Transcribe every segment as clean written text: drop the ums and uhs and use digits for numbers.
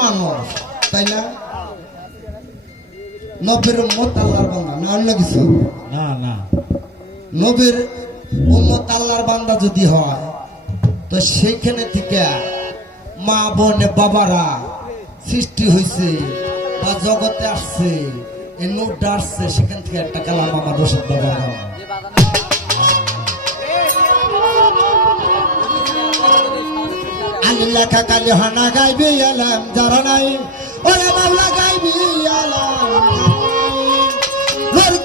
মানুষ, তাই না? নবীর উম্মত আল্লাহর বান্দা না অন্য কিছু না না, নবীর উম্মত আল্লাহর বান্দা যদি হয় তো সেইখানে থেকে মা বোন বাবারা সৃষ্টি হয়েছে বা জগতে আসছে, এই নোটটা আসছে, সেখান থেকে একটা কালাম আমার রশিদ বাবা আলী লেখা কালি হানা গাইবি এলাম যারা নাই ওরে বাবলা গাইবি এলাম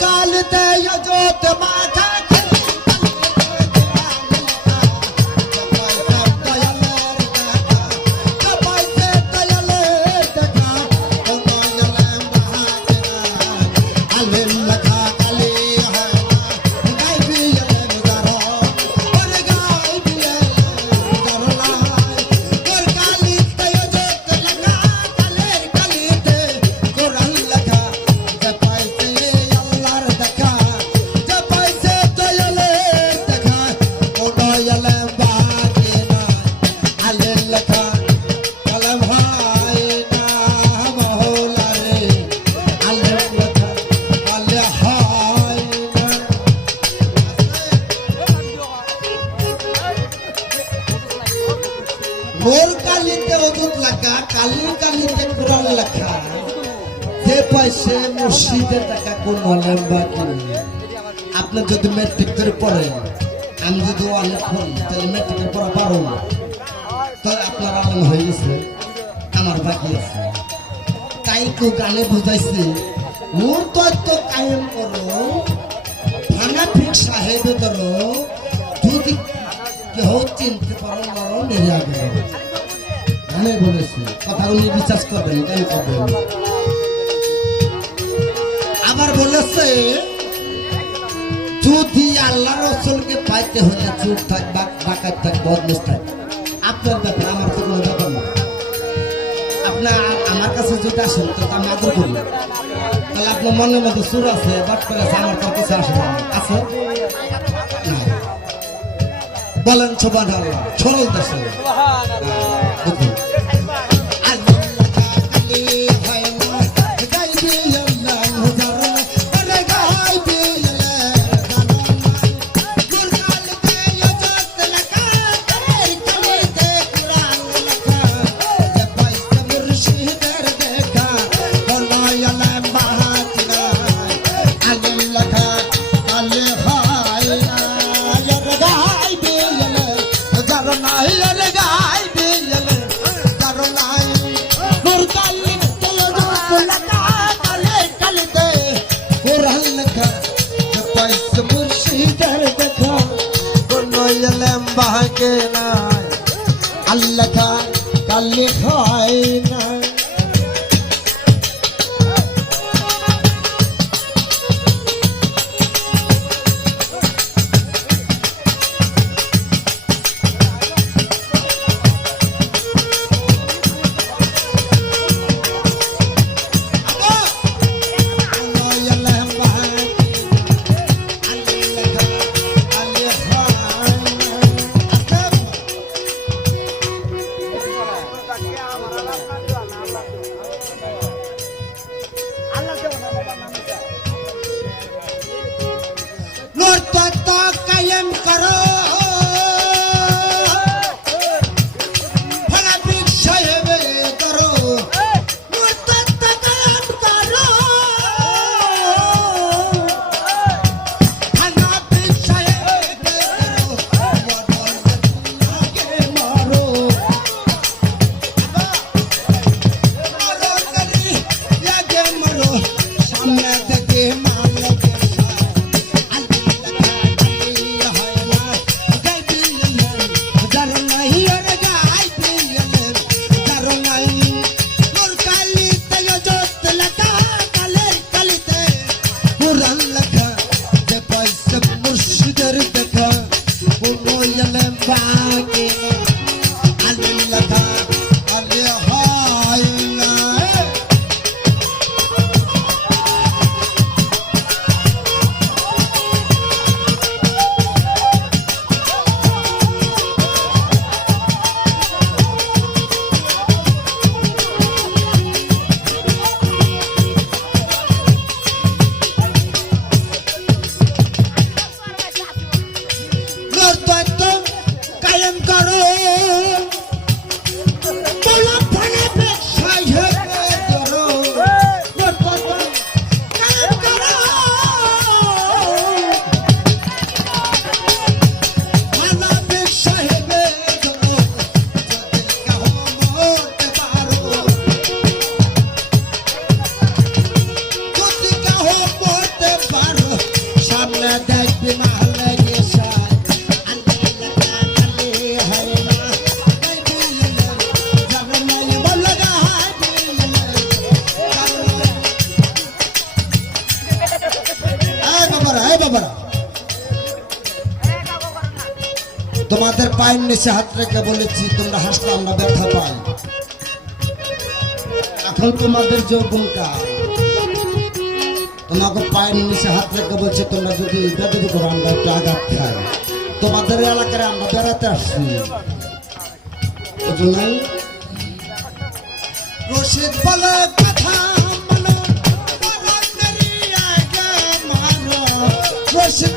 কালিতে যত মাথা মোর কালিতে অজুত লেখা, কালির কালিতে কোরআন লেখা, যে পয়সে মসজিদের টাকা কোন আলেম বা কিনে। আপনি যদি মেট্রিক করে পড়েন, আমি যদি অনেক পড়ি, তাহলে মেট্রিকের পড়া পারো না, তাহলে আপনার আলেম হয়ে গেছে, আমার বাকি আছে। তাই কেউ গানে বুঝাইছে মোর তত্ত্ব কায়েম করো, ভাঙা ফিক সাহেবে ধরো, যদি কেউ চিনতে পারো মারো মেরে আগে গানে বলেছে। কথাগুলি বিশ্বাস করবেন, কেন করবেন? আবার বলেছে যদি আল্লাহ রসুলকে পাইতে হলে চোর থাক, ডাকাত থাক, বদমাশ থাক, আপনার ব্যাপার, আমার তো কোনো ব্যাপার না। আপনার আমার কাছে যদি আসেন তো আমি আদর করি, তাহলে আপনার মনের মধ্যে চোর আছে, বাট করে আছে, আমার তো কিছু আসে না। আছে বলেন সুবহানাল্লাহ, সরল দেশে দেখুন আল্লাহ কালে হয় না। কায়েম করো ফলাফিক সাহেবে করো, কায়েম করো ফলাফিক সাহেবে করো, মারো সামনে থেকে মাল বাবারা, তোমাদের পায়ের নিচে হাত রেখে বলেছি তোমরা হাসলে আমরা ব্যথা পাই। এখন তোমাদের যৌবনকাল, তোমাকে পায়ের নিচে হাত রেখে বলছে তোমরা যদি বেদবি করো আমরা একটু আঘাত খাই। তোমাদের এলাকায় আমরা বেড়াতে আসছি, বুঝলেন? রশিদ বলে কথা বলো, রশিদ